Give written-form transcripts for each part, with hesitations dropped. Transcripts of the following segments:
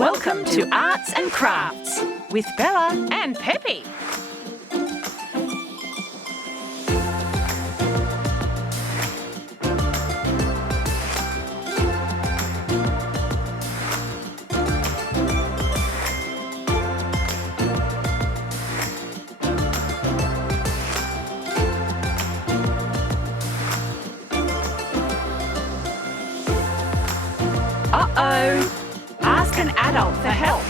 Welcome to Arts and Crafts with Bella and Peppy. Uh-oh! Ask an adult for help.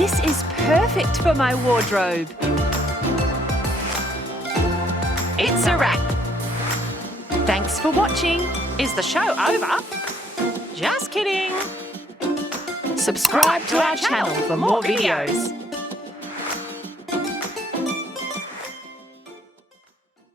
This is perfect for my wardrobe. It's a wrap. Thanks for watching. Is the show over? Just kidding. Subscribe to our channel for more videos.